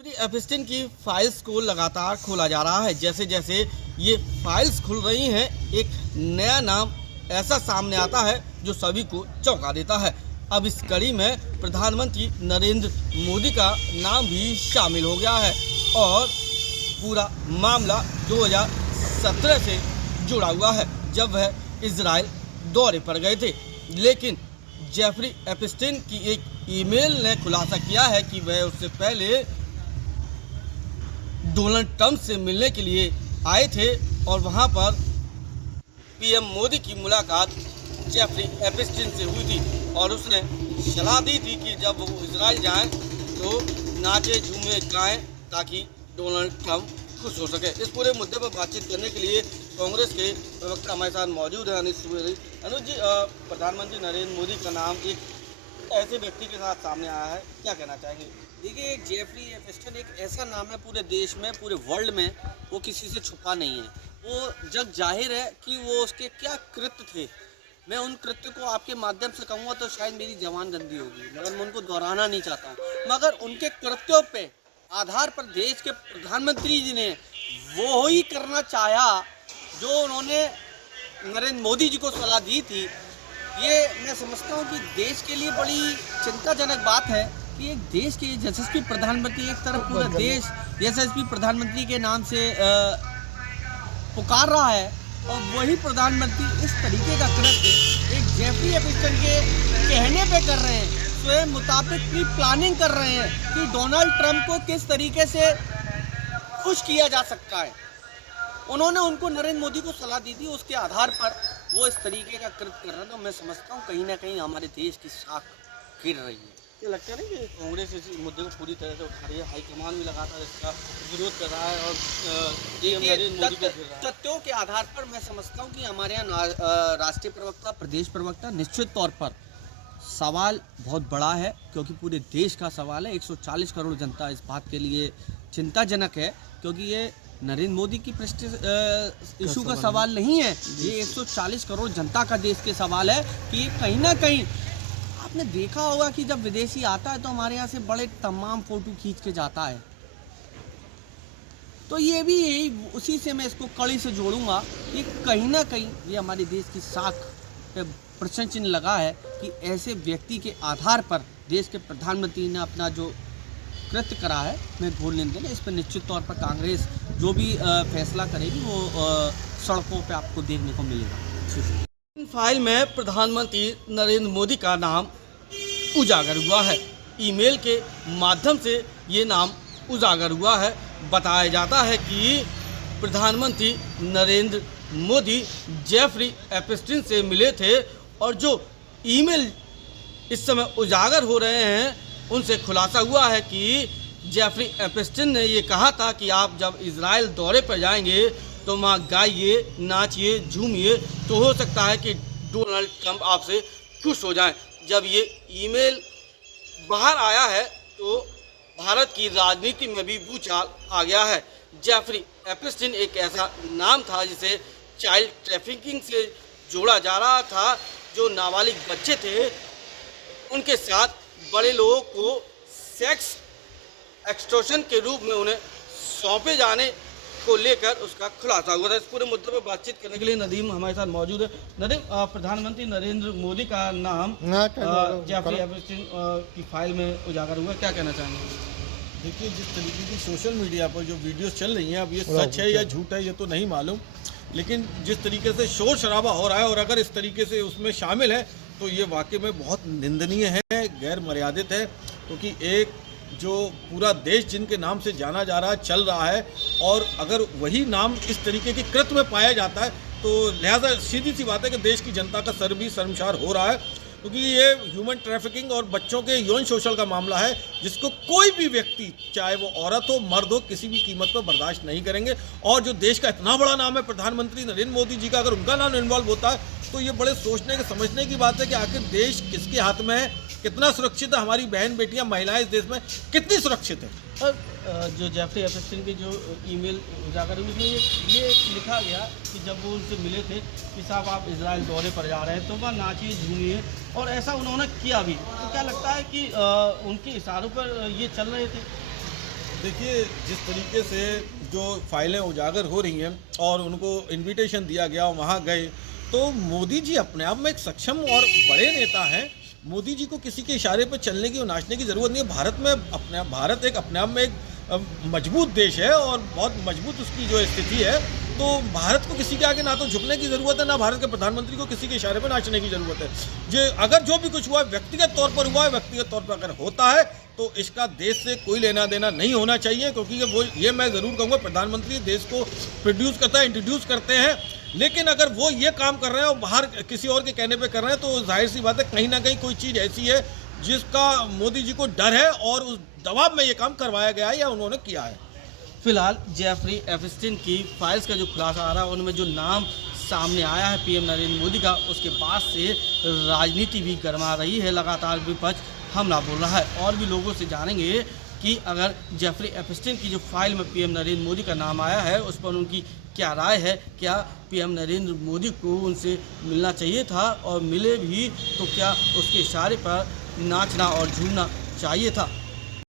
एपिस्टिन की फाइल्स को लगातार खोला जा रहा है। जैसे जैसे ये फाइल्स खुल रही हैं, एक नया नाम ऐसा सामने आता है जो सभी को चौंका देता है। अब इस कड़ी में प्रधानमंत्री नरेंद्र मोदी का नाम भी शामिल हो गया है और पूरा मामला 2017 से जुड़ा हुआ है, जब वह इजराइल दौरे पर गए थे। लेकिन जेफरी एपिस्टिन की एक ईमेल ने खुलासा किया है कि वह उससे पहले डोनाल्ड ट्रंप से मिलने के लिए आए थे और वहां पर पीएम मोदी की मुलाकात जेफरी एपिस्टिन से हुई थी और उसने सलाह दी थी कि जब वो इजराइल जाएं तो नाचे झूमे गाएं ताकि डोनाल्ड ट्रंप खुश हो सके। इस पूरे मुद्दे पर बातचीत करने के लिए कांग्रेस के प्रवक्ता हमारे साथ मौजूद है अनुज जी। प्रधानमंत्री नरेंद्र मोदी का नाम एक ऐसे व्यक्ति के साथ सामने आया है, क्या कहना चाहेंगे? देखिए, जेफरी एपिस्टिन एक ऐसा नाम है पूरे देश में, पूरे वर्ल्ड में, वो किसी से छुपा नहीं है। वो जग जाहिर है कि वो उसके क्या कृत्य थे। मैं उन कृत्य को आपके माध्यम से कहूँगा तो शायद मेरी जबान गंदी होगी, मगर मैं उनको दोहराना नहीं चाहता हूँ। मगर उनके कृत्यों पे आधार पर देश के प्रधानमंत्री जी ने वो ही करना चाहा जो उन्होंने नरेंद्र मोदी जी को सलाह दी थी। ये मैं समझता हूँ कि देश के लिए बड़ी चिंताजनक बात है कि एक देश के यशस्वी प्रधानमंत्री, एक तरफ पूरा देश यशस्वी प्रधानमंत्री के नाम से पुकार रहा है और वही प्रधानमंत्री इस तरीके का कृत्य एक जेफरी एपिस्टिन के कहने पे कर रहे हैं, स्वयं मुताबिक प्री प्लानिंग कर रहे हैं कि डोनाल्ड ट्रंप को किस तरीके से खुश किया जा सकता है। उन्होंने उनको नरेंद्र मोदी को सलाह दी थी, उसके आधार पर वो इस तरीके का कृत्य कर रहे हैं। तो मैं समझता हूँ कहीं ना कहीं हमारे देश की साख गिर रही है। ये लगता नहीं कि कांग्रेस इस मुद्दे को पूरी तरह से उठा रही है, हाईकमान भी लगातार इसका विरोध कर रहा है और नरेंद्र मोदी को घेर रहा है। तथ्यों के आधार पर मैं समझता हूँ कि हमारे यहाँ राष्ट्रीय प्रवक्ता, प्रदेश प्रवक्ता, निश्चित तौर पर सवाल बहुत बड़ा है, क्योंकि पूरे देश का सवाल है। 140 करोड़ जनता इस बात के लिए चिंताजनक है, क्योंकि ये नरेंद्र मोदी की इशू का सवाल नहीं है, ये 140 करोड़ जनता का देश के सवाल है कि कहीं ना कहीं आपने देखा होगा कि जब विदेशी आता है तो हमारे यहाँ से बड़े तमाम फोटो खींच के जाता है। तो ये भी यही, उसी से मैं इसको कड़ी से जोड़ूंगा कि कहीं ना कहीं ये हमारे देश की साख पे प्रश्न चिन्ह लगा है कि ऐसे व्यक्ति के आधार पर देश के प्रधानमंत्री ने अपना जो कृत्य करा है, मैं घोर निंदन है। इस पर निश्चित तौर पर कांग्रेस जो भी फैसला करेगी वो सड़कों पे आपको देखने को मिलेगा। इन फाइल में प्रधानमंत्री नरेंद्र मोदी का नाम उजागर हुआ है। ईमेल के माध्यम से ये नाम उजागर हुआ है। बताया जाता है कि प्रधानमंत्री नरेंद्र मोदी जेफरी एपिस्टिन से मिले थे और जो ईमेल इस समय उजागर हो रहे हैं उनसे खुलासा हुआ है कि जेफरी एपिस्टिन ने ये कहा था कि आप जब इजराइल दौरे पर जाएंगे तो वहाँ गाइए, नाचिए, झूमिए, तो हो सकता है कि डोनाल्ड ट्रंप आपसे खुश हो जाएं। जब ये ईमेल बाहर आया है तो भारत की राजनीति में भी भूचाल आ गया है। जेफरी एपिस्टिन एक ऐसा नाम था जिसे चाइल्ड ट्रैफिकिंग से जोड़ा जा रहा था। जो नाबालिग बच्चे थे उनके साथ बड़े लोगों को सेक्स एक्सटॉर्शन के रूप में उन्हें सौंपे जाने को लेकर उसका खुलासा हुआ था। इस पूरे मुद्दे पर बातचीत करने के लिए नदीम हमारे साथ मौजूद है। नदीम, प्रधानमंत्री नरेंद्र मोदी का नाम जेफरी एपिस्टिन की फाइल में उजागर हुआ, क्या कहना चाहेंगे? देखिए, जिस तरीके की सोशल मीडिया पर जो वीडियोस चल रही हैं, अब ये सच है या झूठ है ये तो नहीं मालूम, लेकिन जिस तरीके से शोर शराबा हो रहा है और अगर इस तरीके से उसमें शामिल है तो ये वाकई में बहुत निंदनीय है, गैर मर्यादित है। क्योंकि एक जो पूरा देश जिनके नाम से जाना जा रहा है, चल रहा है, और अगर वही नाम इस तरीके के कृत्य में पाया जाता है तो लिहाजा सीधी सी बात है कि देश की जनता का सर भी शर्मसार हो रहा है। क्योंकि ये ह्यूमन ट्रैफिकिंग और बच्चों के यौन शोषण का मामला है जिसको कोई भी व्यक्ति, चाहे वो औरत हो, मर्द हो, किसी भी कीमत पर बर्दाश्त नहीं करेंगे। और जो देश का इतना बड़ा नाम है प्रधानमंत्री नरेंद्र मोदी जी का, अगर उनका नाम इन्वॉल्व होता है तो ये बड़े सोचने के, समझने की बात है कि आखिर देश किसके हाथ में है, कितना सुरक्षित है, हमारी बहन बेटियां, महिलाएं इस देश में कितनी सुरक्षित है। जो जेफरी एपिस्टिन की जो ईमेल उजागर हुई उसमें ये लिखा गया कि जब वो उनसे मिले थे कि साहब आप इजराइल दौरे पर जा रहे हैं तो वह नाचिए, झूमिए, और ऐसा उन्होंने किया भी। तो क्या लगता है कि उनके इशारों पर ये चल रहे थे? देखिए, जिस तरीके से जो फाइलें उजागर हो रही हैं और उनको इनविटेशन दिया गया, वहाँ गए, तो मोदी जी अपने आप में एक सक्षम और बड़े नेता हैं। मोदी जी को किसी के इशारे पर चलने की और नाचने की ज़रूरत नहीं है। भारत एक अपने आप में एक मजबूत देश है और बहुत मजबूत उसकी जो स्थिति है। तो भारत को किसी के आगे ना तो झुकने की ज़रूरत है, ना भारत के प्रधानमंत्री को किसी के इशारे पर नाचने की ज़रूरत है। अगर जो भी कुछ हुआ है व्यक्तिगत तौर पर हुआ है, व्यक्तिगत तौर पर अगर होता है तो इसका देश से कोई लेना देना नहीं होना चाहिए, क्योंकि ये मैं ज़रूर कहूँगा, प्रधानमंत्री देश को प्रोड्यूस करता है, इंट्रोड्यूस करते हैं। लेकिन अगर वो ये काम कर रहे हैं और बाहर किसी और के कहने पे कर रहे हैं, तो जाहिर सी बात है कहीं ना कहीं कोई चीज़ ऐसी है जिसका मोदी जी को डर है और उस दबाव में ये काम करवाया गया है या उन्होंने किया है। फिलहाल जेफरी एप्स्टीन की फाइल्स का जो खुलासा आ रहा है, उनमें जो नाम सामने आया है पीएम नरेंद्र मोदी का, उसके बाद से राजनीति भी गरमा रही है। लगातार विपक्ष हमला बोल रहा है। और भी लोगों से जानेंगे कि अगर जेफरी एप्स्टीन की जो फाइल में पीएम नरेंद्र मोदी का नाम आया है, उस पर उनकी क्या राय है। क्या पीएम नरेंद्र मोदी को उनसे मिलना चाहिए था, और मिले भी तो क्या उसके इशारे पर नाचना और झूमना चाहिए था।